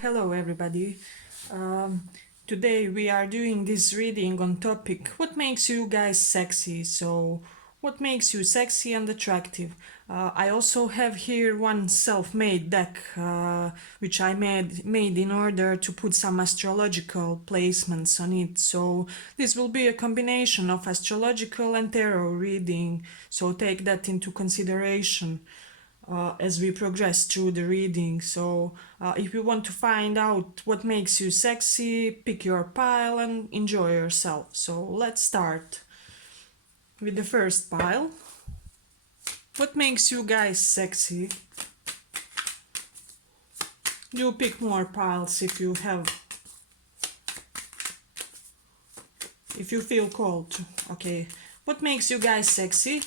Hello everybody. Um, Today we are doing this reading on topic what makes you guys sexy. So, what makes you sexy and attractive? I also have here one self-made deck which I made in order to put some astrological placements on it. So, this will be a combination of astrological and tarot reading. So, take that into consideration as we progress through the reading. So, if you want to find out what makes you sexy, pick your pile and enjoy yourself. So, let's start with the first pile. What makes you guys sexy? You pick more piles if you feel called to. Okay. What makes you guys sexy?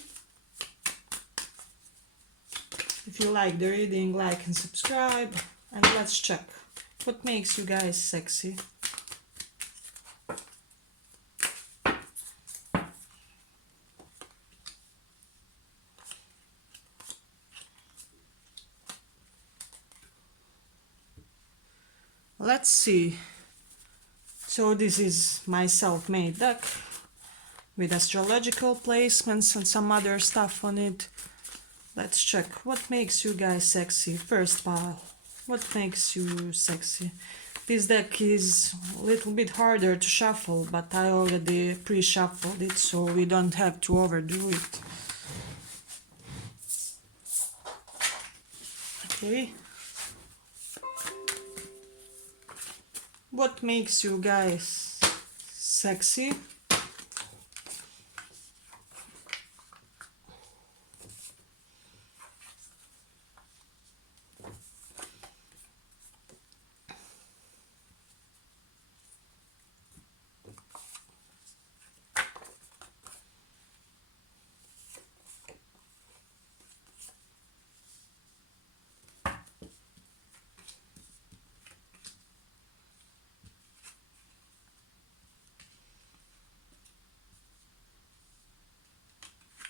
If you like the reading, like and subscribe. And let's check. What makes you guys sexy? Let's see. So this is my self-made deck with astrological placements and some other stuff on it. Let's check what makes you guys sexy. First pile. What makes you sexy? This deck is a little bit harder to shuffle, but I already pre-shuffled it, so we don't have to overdo it. Okay. What makes you guys sexy?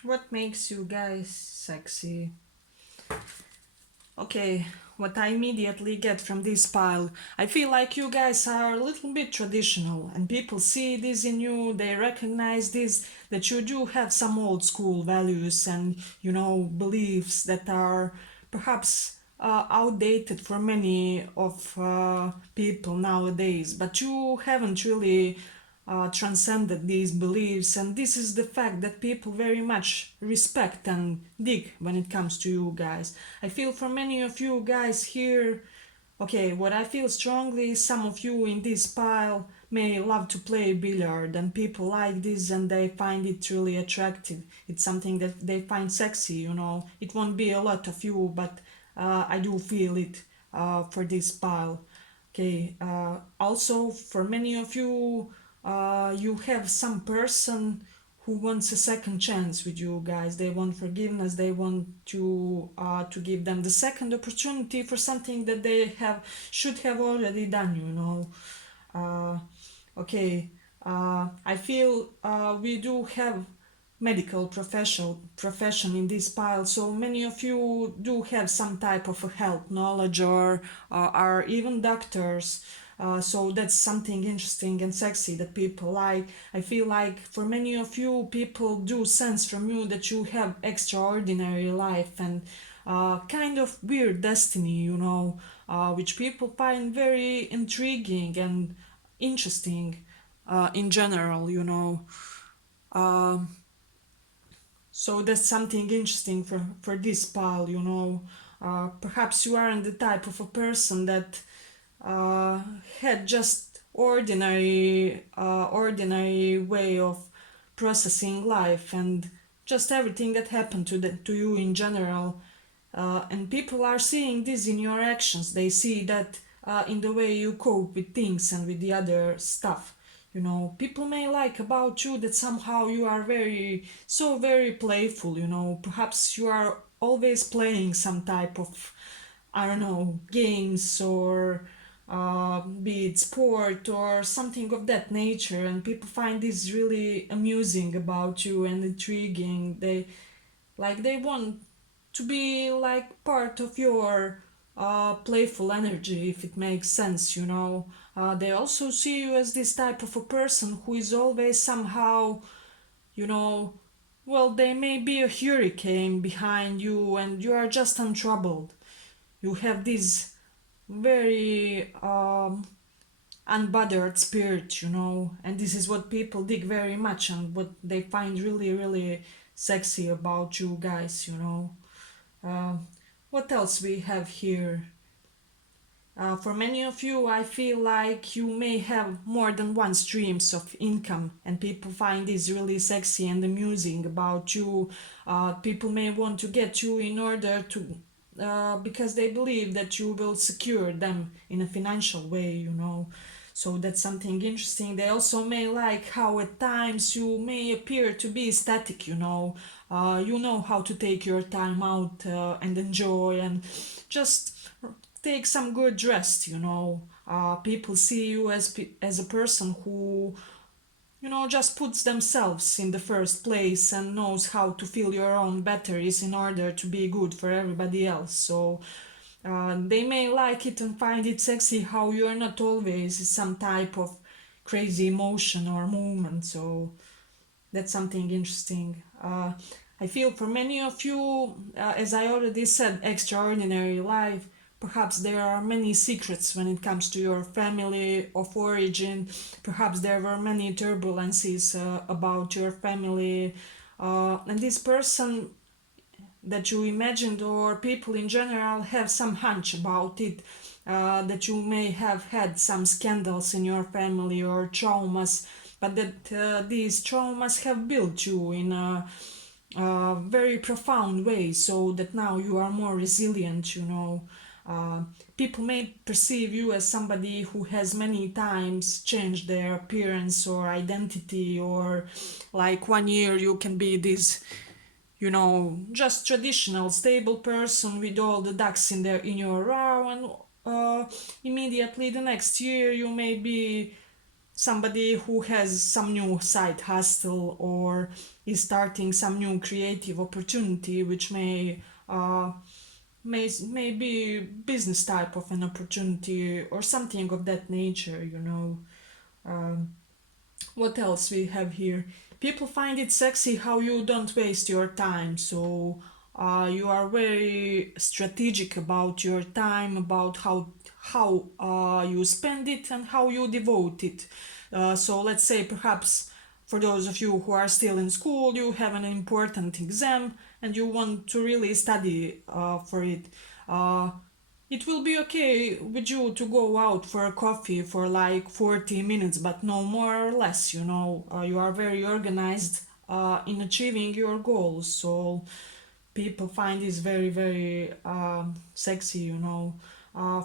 What makes you guys sexy? Okay, what I immediately get from this pile, I feel like you guys are a little bit traditional and people see this in you, they recognize this, that you do have some old school values and, beliefs that are perhaps outdated for many of people nowadays, but you haven't really transcended these beliefs, and this is the fact that people very much respect and dig when it comes to you guys. I feel for many of you guys here, okay, what I feel strongly is some of you in this pile may love to play billiard, and people like this and they find it really attractive. It's something that they find sexy. It won't be a lot of you, but I do feel it for this pile. Okay, also for many of you, you have some person who wants a second chance with you guys. They want forgiveness. They want to give them the second opportunity for something that they should have already done. Okay, I feel we do have medical profession in this pile, so many of you do have some type of a health knowledge or are even doctors. So that's something interesting and sexy that people like. I feel like for many of you, people do sense from you that you have extraordinary life and kind of weird destiny, which people find very intriguing and interesting in general. Um, so that's something interesting for this pal. Perhaps you aren't the type of a person that had just ordinary way of processing life and just everything that happened to you in general. And people are seeing this in your actions. They see that in the way you cope with things and with the other stuff. People may like about you that somehow you are very playful. Perhaps you are always playing some type of, I don't know, games or be it sport or something of that nature, and people find this really amusing about you and intriguing. They want to be like part of your playful energy, if it makes sense, you know. They also see you as this type of a person who is always somehow, you know, well, they may be a hurricane behind you and you are just untroubled. You have this very unbothered spirit, you know, and this is what people dig very much and what they find really, really sexy about you guys, you know. Uh, what else we have here? For many of you, I feel like you may have more than one streams of income, and people find this really sexy and amusing about you. People may want to get you in order to, because they believe that you will secure them in a financial way, you know. So that's something interesting. They also may like how at times you may appear to be static, you know. You know how to take your time out and enjoy and just take some good rest, you know. People see you as a person who, you know, just puts themselves in the first place and knows how to fill your own batteries in order to be good for everybody else. So they may like it and find it sexy how you're not always some type of crazy emotion or movement. So that's something interesting. I feel for many of you, as I already said, extraordinary life. Perhaps there are many secrets when it comes to your family of origin. Perhaps there were many turbulences about your family. And this person that you imagined, or people in general, have some hunch about it. That you may have had some scandals in your family or traumas, but that these traumas have built you in a very profound way, so that now you are more resilient, you know. Uh, People may perceive you as somebody who has many times changed their appearance or identity, or like 1 year you can be this, you know, just traditional stable person with all the ducks in your row, and immediately the next year you may be somebody who has some new side hustle or is starting some new creative opportunity, which may be business type of an opportunity or something of that nature, you know. um, what else we have here? People find it sexy how you don't waste your time. So you are very strategic about your time, about how you spend it and how you devote it. So let's say perhaps for those of you who are still in school, you have an important exam and you want to really study for it. Uh, it will be okay with you to go out for a coffee for like 40 minutes, but no more or less, you know. You are very organized in achieving your goals. So people find this very, very sexy, you know.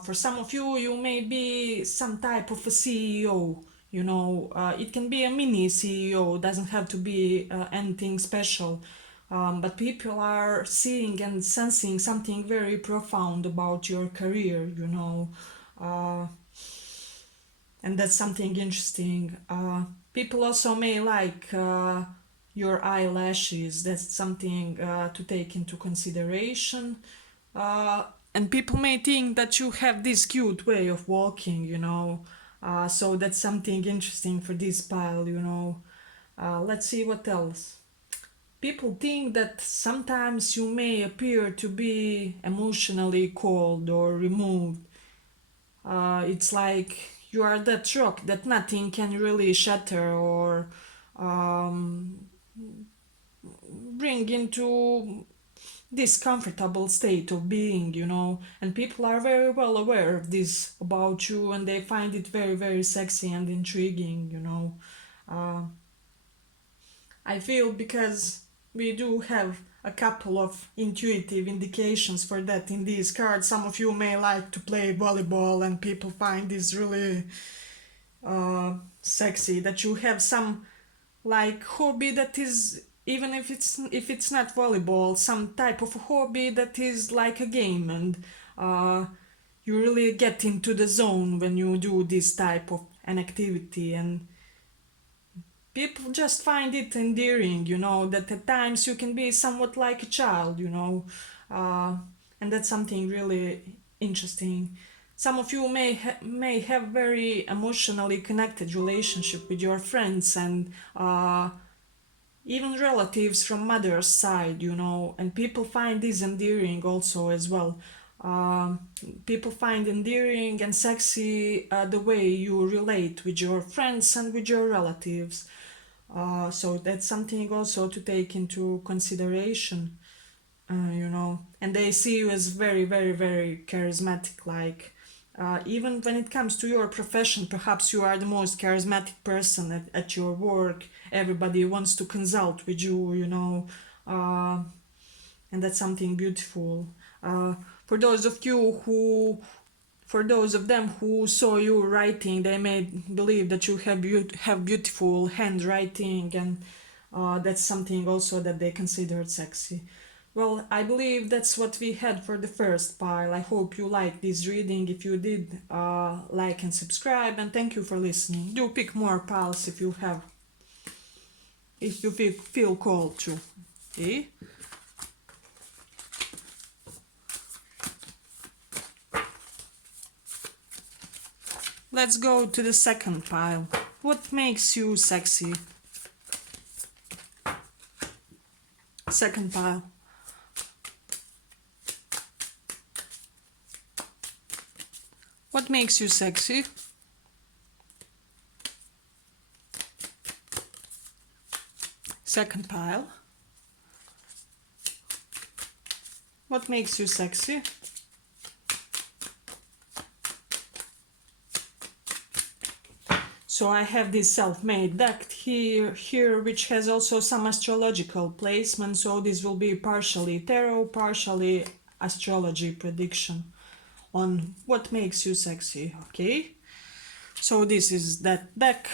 For some of you, you may be some type of a CEO. You know, it can be a mini CEO, doesn't have to be anything special. But people are seeing and sensing something very profound about your career, you know, uh, and that's something interesting. People also may like your eyelashes, that's something to take into consideration. Uh, and people may think that you have this cute way of walking, you know, so that's something interesting for this pile, you know. Let's see what else. People think that sometimes you may appear to be emotionally cold or removed. It's like you are that rock that nothing can really shatter or um, bring into this comfortable state of being, you know. And people are very well aware of this about you and they find it very, very sexy and intriguing, you know. Uh, I feel because we do have a couple of intuitive indications for that in these cards. Some of you may like to play volleyball, and people find this really sexy. That you have some like hobby that is, even if it's not volleyball, some type of hobby that is like a game, and uh, you really get into the zone when you do this type of an activity, and people just find it endearing, you know, that at times you can be somewhat like a child, you know, uh, and that's something really interesting. Some of you may have very emotionally connected relationship with your friends and even relatives from mother's side, and people find this endearing also as well. Um, People find endearing and sexy the way you relate with your friends and with your relatives. So that's something also to take into consideration, and they see you as very, very, very charismatic. Like, even when it comes to your profession, perhaps you are the most charismatic person at your work. Everybody wants to consult with you, uh, and that's something beautiful. Uh, for those of you who for those of them who saw you writing, they may believe that you have beautiful handwriting, and that's something also that they considered sexy. Well, I believe that's what we had for the first pile. I hope you liked this reading. If you did, like and subscribe, and thank you for listening. Do pick more piles if you feel called to. Okay? Let's go to the second pile. What makes you sexy? Second pile. What makes you sexy? Second pile. What makes you sexy? So I have this self-made deck here, which has also some astrological placement. So this will be partially tarot, partially astrology prediction on what makes you sexy. Okay. So this is that deck.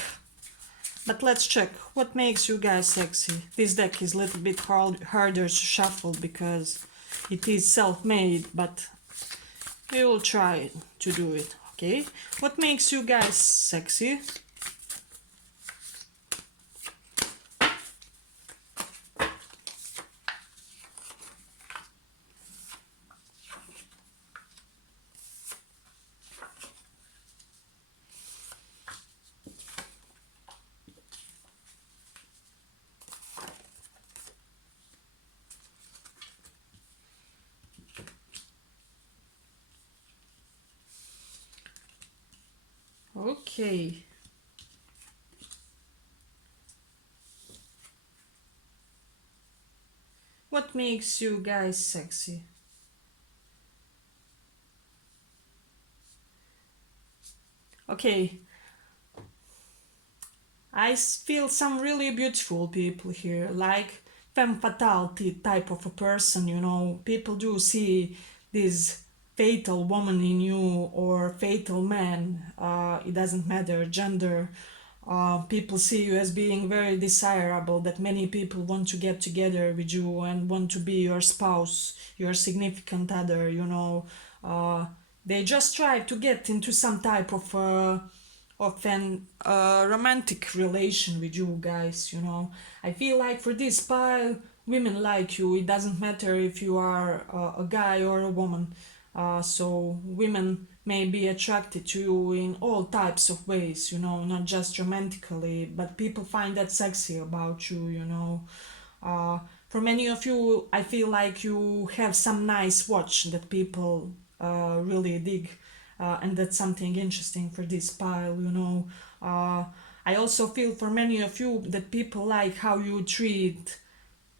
But let's check what makes you guys sexy. This deck is a little bit harder to shuffle because it is self-made, but we will try to do it. Okay. What makes you guys sexy? Okay. What makes you guys sexy? Okay. I feel some really beautiful people here, like femme fatale type of a person, People do see this fatal woman in you or fatal man. It doesn't matter gender. People see you as being very desirable, that many people want to get together with you and want to be your spouse, your significant other, they just try to get into some type of an romantic relation with you guys, I feel like for this pile, women like you. It doesn't matter if you are a guy or a woman. So women may be attracted to you in all types of ways, not just romantically, but people find that sexy about you, For many of you, I feel like you have some nice watch that people really dig, and that's something interesting for this pile, I also feel for many of you that people like how you treat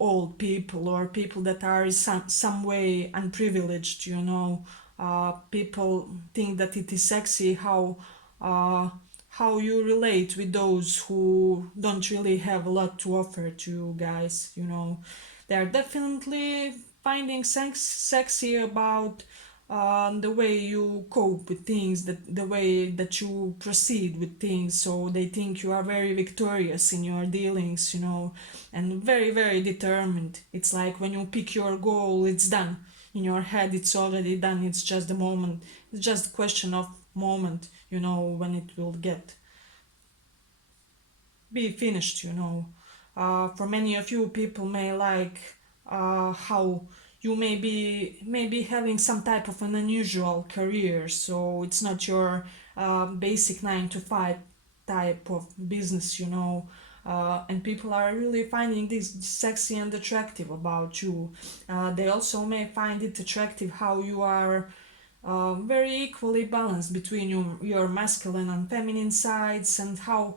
old people or people that are in some way unprivileged, people think that it is sexy uh, how you relate with those who don't really have a lot to offer to you guys, they are definitely finding sexy about the way you cope with things, the way that you proceed with things. So they think you are very victorious in your dealings, and very, very determined. It's like when you pick your goal, it's done. In your head, it's already done. It's just the moment. It's just a question of moment, when it will be finished, For many of you, people may like how you may be having some type of an unusual career, so it's not your basic 9 to 5 type of business, and people are really finding this sexy and attractive about you. They also may find it attractive how you are very equally balanced between your masculine and feminine sides, and how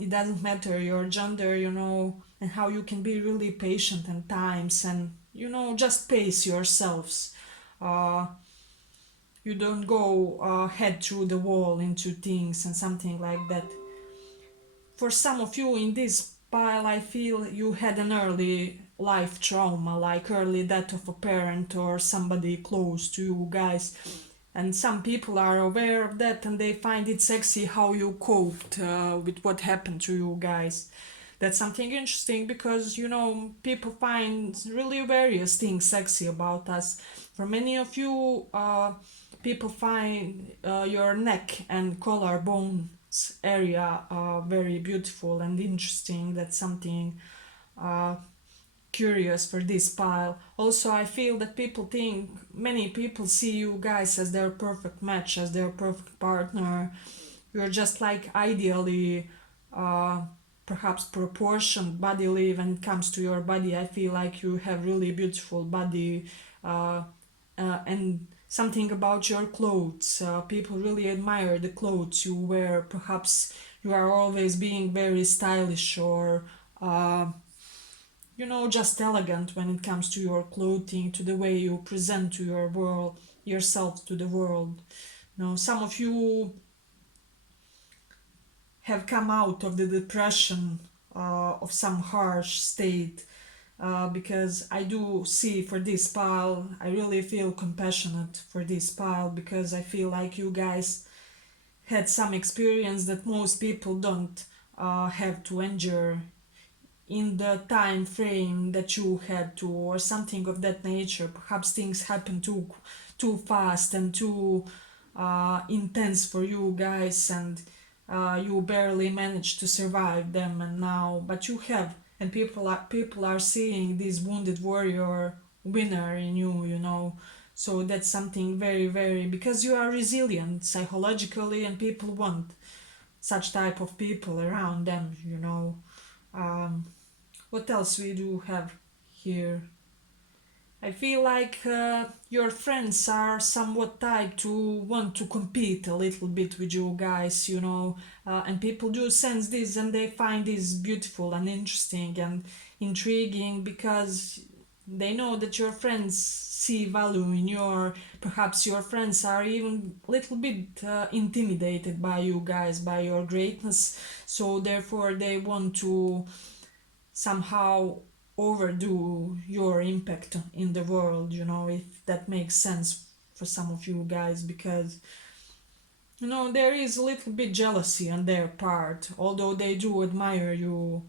it doesn't matter your gender, and how you can be really patient at times, and just pace yourselves. Uh, you don't go head through the wall into things and something like that. For some of you in this pile, I feel you had an early life trauma, like early death of a parent or somebody close to you guys. And some people are aware of that and they find it sexy how you coped with what happened to you guys. That's something interesting because people find really various things sexy about us. For many of you, people find your neck and collarbones area very beautiful and interesting. That's something uh, curious for this pile. Also, I feel that many people see you guys as their perfect match, as their perfect partner. You're just like ideally, uh, perhaps proportioned bodily when it comes to your body. I feel like you have really beautiful body, uh, and something about your clothes. People really admire the clothes you wear. Perhaps you are always being very stylish or just elegant when it comes to your clothing, to the way you present to your world, yourself to the world. Some of you have come out of the depression of some harsh state, because I do see for this pile, I really feel compassionate for this pile because I feel like you guys had some experience that most people don't have to endure in the time frame that you had to, or something of that nature. Perhaps things happen too fast and too intense for you guys, and you barely managed to survive them. And now, but you have, and people are seeing this wounded warrior winner in you. So that's something very, very, because you are resilient psychologically, and people want such type of people around them. um, what else we do have here? I feel like your friends are somewhat typed to want to compete a little bit with you guys, and people do sense this and they find this beautiful and interesting and intriguing because they know that your friends see value in perhaps your friends are even a little bit intimidated by you guys, by your greatness, so therefore they want to somehow overdo your impact in the world, if that makes sense for some of you guys, because there is a little bit jealousy on their part, although they do admire you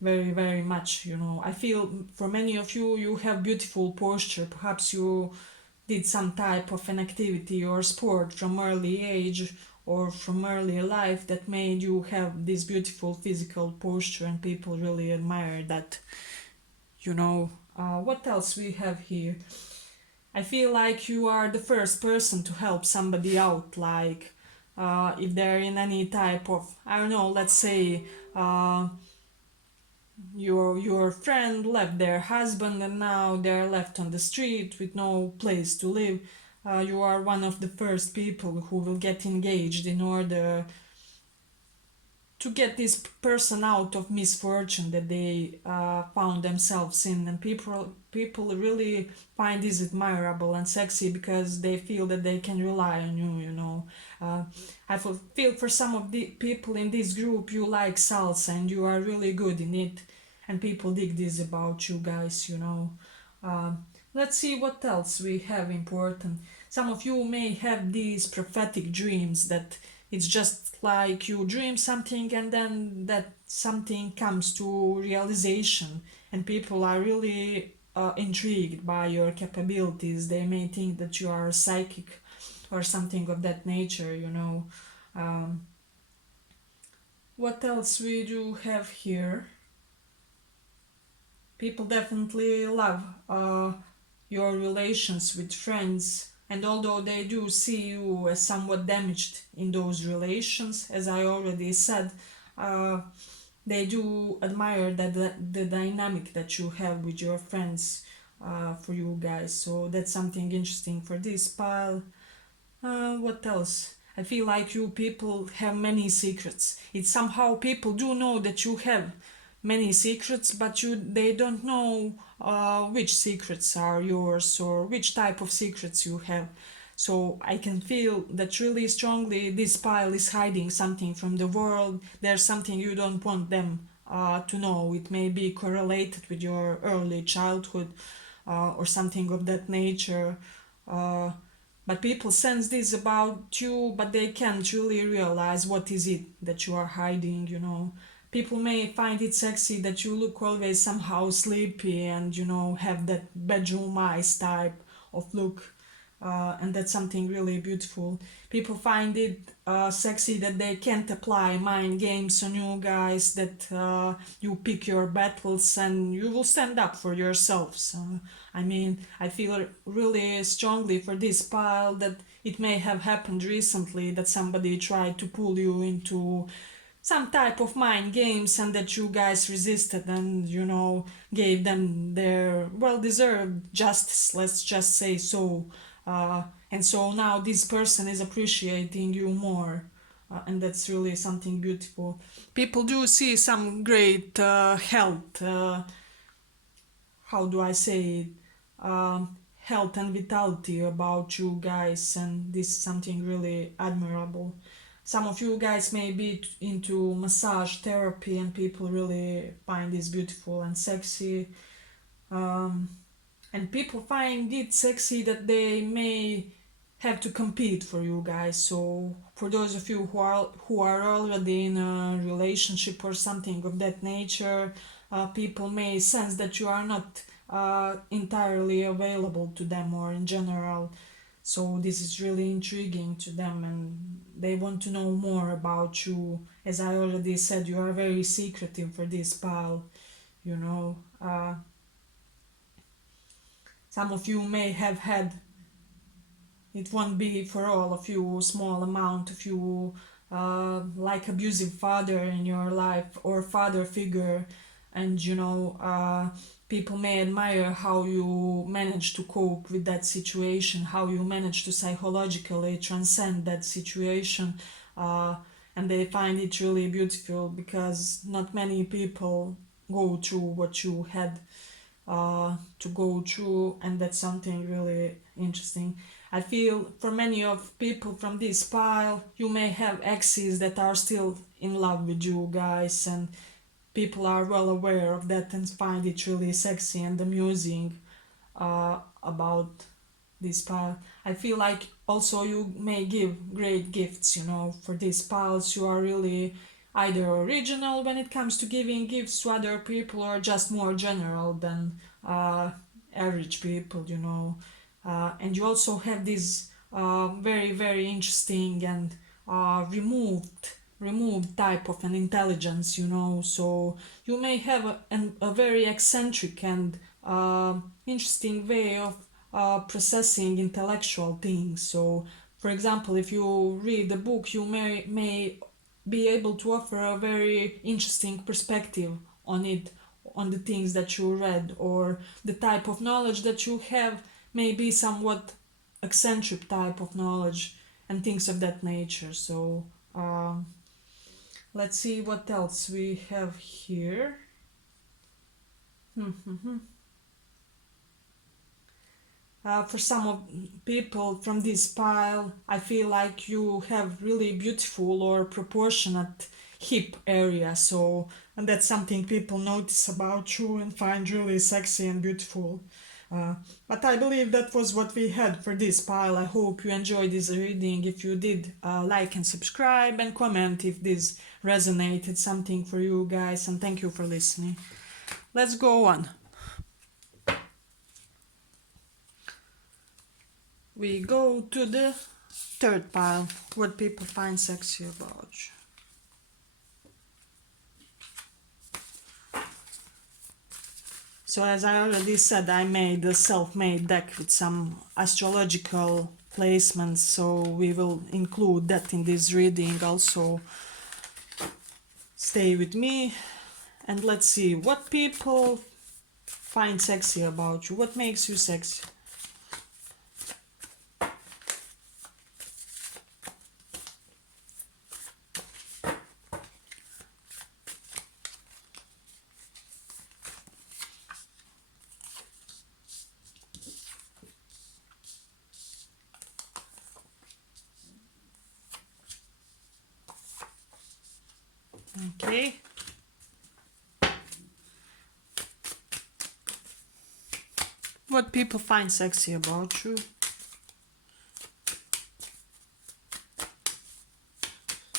very, very much. I feel for many of you, you have beautiful posture. Perhaps you did some type of an activity or sport from early age or from early life that made you have this beautiful physical posture, and people really admire that. What else we have here? I feel like you are the first person to help somebody out, like if they're in any type of, I don't know, let's say your friend left their husband and now they're left on the street with no place to live. You are one of the first people who will get engaged in order to get this person out of misfortune that they found themselves in. And people really find this admirable and sexy because they feel that they can rely on you. I feel for some of the people in this group, you like salsa and you are really good in it, and people dig this about you guys. Let's see what else we have important. Some of you may have these prophetic dreams that it's just like you dream something and then that something comes to realization, and people are really intrigued by your capabilities. They may think that you are psychic or something of that nature. Um, what else we do have here? People definitely love your relations with friends, and although they do see you as somewhat damaged in those relations, as I already said, they do admire the dynamic that you have with your friends, for you guys. So that's something interesting for this pile. What else? I feel like you people have many secrets. It's somehow people do know that you have many secrets, but they don't know which secrets are yours or which type of secrets you have. So I can feel that really strongly this pile is hiding something from the world. There's something you don't want them to know. It may be correlated with your early childhood or something of that nature. But people sense this about you, but they can't really realize what is it that you are hiding. People may find it sexy that you look always somehow sleepy and, have that bedroom eyes type of look. And that's something really beautiful. People find it sexy that they can't apply mind games on you guys, that you pick your battles and you will stand up for yourselves. I feel really strongly for this pile that it may have happened recently that somebody tried to pull you into some type of mind games and that you guys resisted and, gave them their well deserved justice, let's just say so. And so now this person is appreciating you more. And that's really something beautiful. People do see some great health, how do I say it? Health and vitality about you guys, and this is something really admirable. Some of you guys may be into massage therapy, and people really find this beautiful and sexy. And people find it sexy that they may have to compete for you guys. So for those of you who are already in a relationship or something of that nature, people may sense that you are not entirely available to them or in general. So this is really intriguing to them and they want to know more about you. As I already said, you are very secretive for this pile, you know. Some of you may have had, it won't be for all of you, small amount of you, like abusive father in your life or father figure, and people may admire how you manage to cope with that situation, how you manage to psychologically transcend that situation, and they find it really beautiful because not many people go through what you had to go through, and that's something really interesting. I feel for many of people from this pile, you may have exes that are still in love with you guys, and people are well aware of that and find it really sexy and amusing about this pile. I feel like also you may give great gifts, for these piles. You are really either original when it comes to giving gifts to other people or just more general than average people, and you also have this very very interesting and removed type of an intelligence, so you may have a very eccentric and interesting way of processing intellectual things. So for example, if you read a book, you may be able to offer a very interesting perspective on it, on the things that you read, or the type of knowledge that you have may be somewhat eccentric type of knowledge and things of that nature. So let's see what else we have here. For some of people from this pile, I feel like you have really beautiful or proportionate hip area. So, and that's something people notice about you and find really sexy and beautiful. But I believe that was what we had for this pile. I hope you enjoyed this reading. If you did, like and subscribe and comment if this resonated something for you guys. And thank you for listening. Let's go on. We go to the third pile, what people find sexy about you. So as I already said, I made a self-made deck with some astrological placements, so we will include that in this reading also. Stay with me and let's see what people find sexy about you. What makes you sexy? Okay. What people find sexy about you?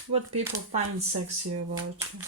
What people find sexy about you?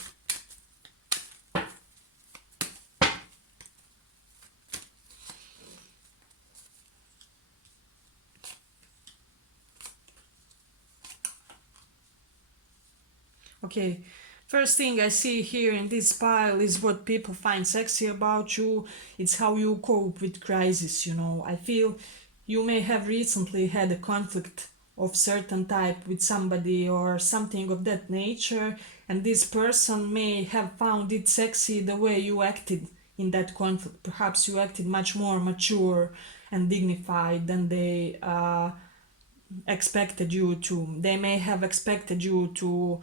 Okay, first thing I see here in this pile is what people find sexy about you. It's how you cope with crisis, you know. I feel you may have recently had a conflict of certain type with somebody or something of that nature, and this person may have found it sexy the way you acted in that conflict. Perhaps you acted much more mature and dignified than they expected you to. They may have expected you to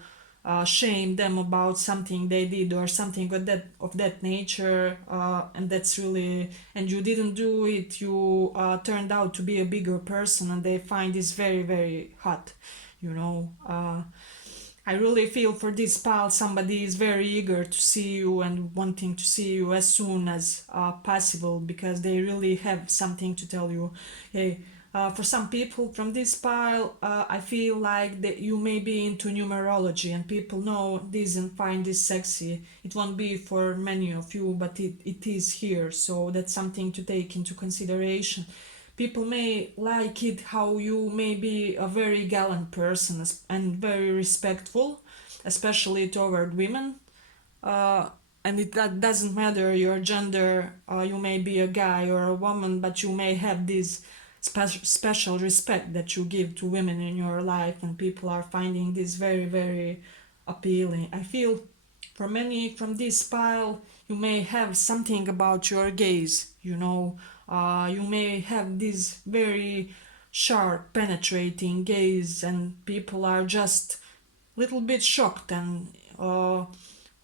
shame them about something they did or something of that nature, and that's really, and you didn't do it. You turned out to be a bigger person, and they find this very very hot. You know. I really feel for this pal somebody is very eager to see you and wanting to see you as soon as possible because they really have something to tell you. Hey, for some people from this pile, I feel like that you may be into numerology and people know this and find this sexy. It won't be for many of you, but it is here, so that's something to take into consideration. People may like it how you may be a very gallant person and very respectful, especially toward women. Uh, and that doesn't matter your gender. You may be a guy or a woman, but you may have this special respect that you give to women in your life, and people are finding this very, very appealing. I feel for many from this pile, you may have something about your gaze, you know. You may have this very sharp, penetrating gaze, and people are just little bit shocked and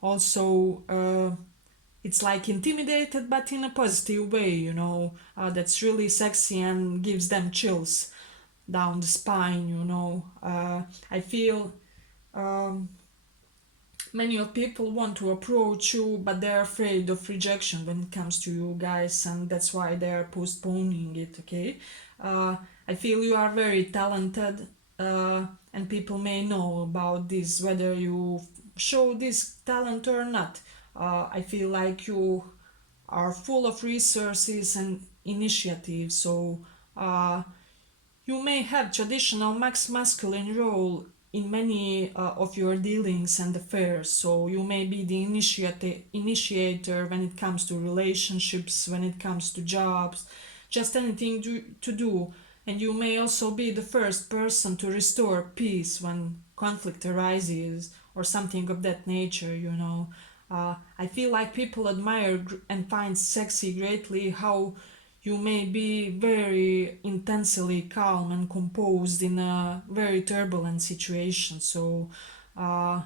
also it's like intimidated but in a positive way, you know. That's really sexy and gives them chills down the spine, you know. I feel um, many of people want to approach you but they're afraid of rejection when it comes to you guys, and that's why they're postponing it. Okay, uh, I feel you are very talented, and people may know about this whether you show this talent or not. I feel like you are full of resources and initiative, so uh, you may have traditional masculine role in many of your dealings and affairs, so you may be the initiator when it comes to relationships, when it comes to jobs, just anything to do. And you may also be the first person to restore peace when conflict arises or something of that nature, you know. I feel like people admire and find sexy greatly how you may be very intensely calm and composed in a very turbulent situation. So, uh,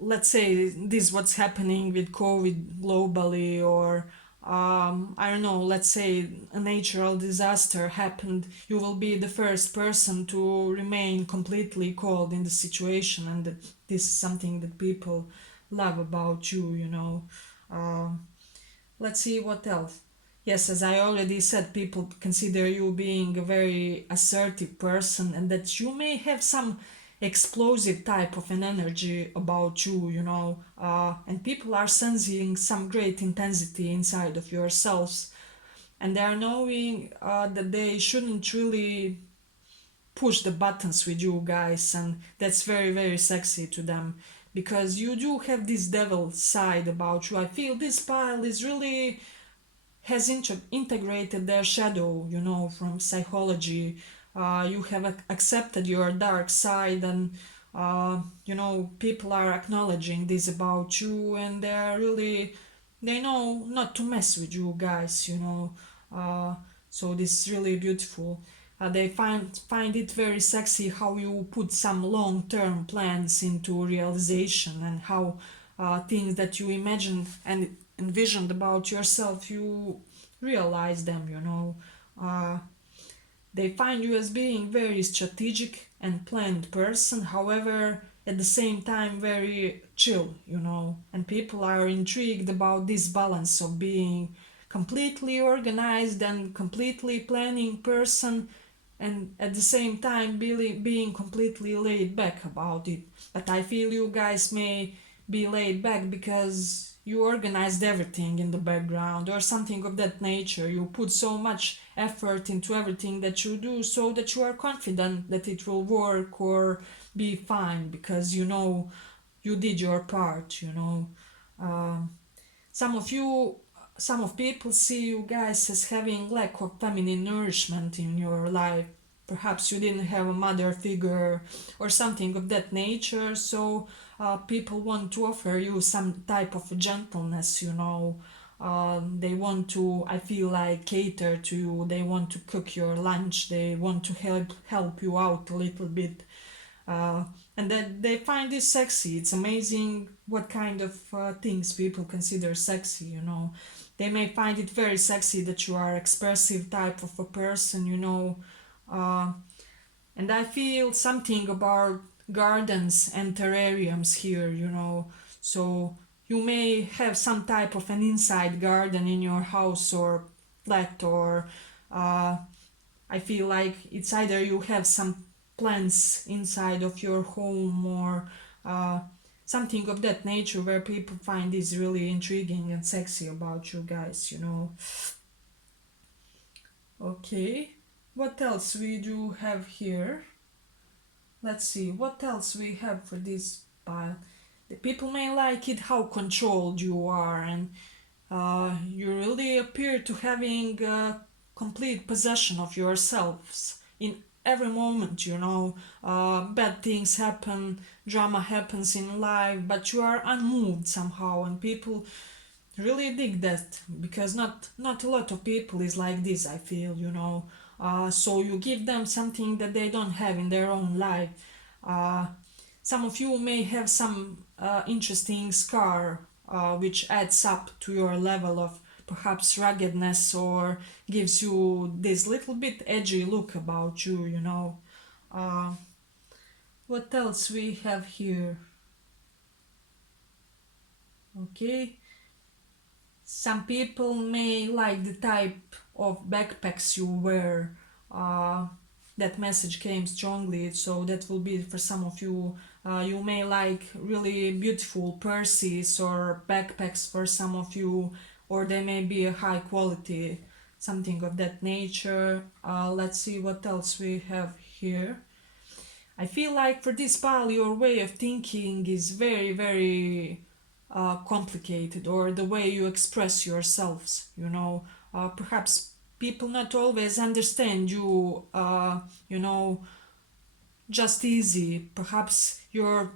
let's say this what's happening with COVID globally, or I don't know, let's say a natural disaster happened, you will be the first person to remain completely cold in the situation, and this is something that people love about you, you know. Um, let's see what else. Yes, as I already said, people consider you being a very assertive person and that you may have some explosive type of an energy about you, you know, and people are sensing some great intensity inside of yourselves, and they are knowing that they shouldn't really push the buttons with you guys, and that's very very sexy to them. because you do have this devil side about you. I feel this pile is really has integrated their shadow, from psychology. You have accepted your dark side, and people are acknowledging this about you, and they know not to mess with you guys. Uh, so this is really beautiful. They find it very sexy how you put some long-term plans into realization, and how things that you imagined and envisioned about yourself, you realize them. uh, they find you as being very strategic and planned person, however at the same time very chill. And people are intrigued about this balance of being completely organized and completely planning person, and at the same time being completely laid back about it. But I feel you guys may be laid back because you organized everything in the background or something of that nature. You put so much effort into everything that you do, so that you are confident that it will work or be fine, because you did your part. um, some of you some of people see you guys as having lack of feminine nourishment in your life. Perhaps you didn't have a mother figure or something of that nature, so people want to offer you some type of gentleness. They want to, I feel like, cater to you. They want to cook your lunch. They want to help you out a little bit. uh, and that they find this sexy. It's amazing what kind of things people consider sexy. They may find it very sexy that you are expressive type of a person. uh, and I feel something about gardens and terrariums here. So you may have some type of an inside garden in your house or flat, or uh, I feel like it's either you have some plants inside of your home, or uh, something of that nature, where people find this really intriguing and sexy about you guys. Okay, what else we do have here? Let's see, what else we have for this pile. The people may like it how controlled you are, and you really appear to having complete possession of yourselves in every moment. Bad things happen, drama happens in life, but you are unmoved somehow, and people really dig that, because not a lot of people is like this, I feel. So you give them something that they don't have in their own life. uh, some of you may have some interesting scar, which adds up to your level of perhaps ruggedness, or gives you this little bit edgy look about you. uh, what else we have here? Okay, some people may like the type of backpacks you wear. Uh, that message came strongly, so that will be for some of you. You may like really beautiful purses or backpacks for some of you, or they may be a high quality, something of that nature. Let's see what else we have here. I feel like for this pile, your way of thinking is very, very complicated, or the way you express yourselves. Perhaps people not always understand you. Just easy. Perhaps your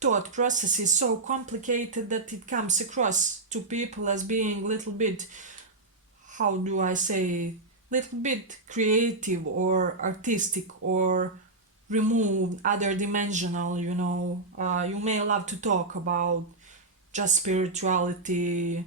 thought process is so complicated that it comes across to people as being a little bit, how do I say, little bit creative or artistic, or removed, other dimensional. You may love to talk about just spirituality,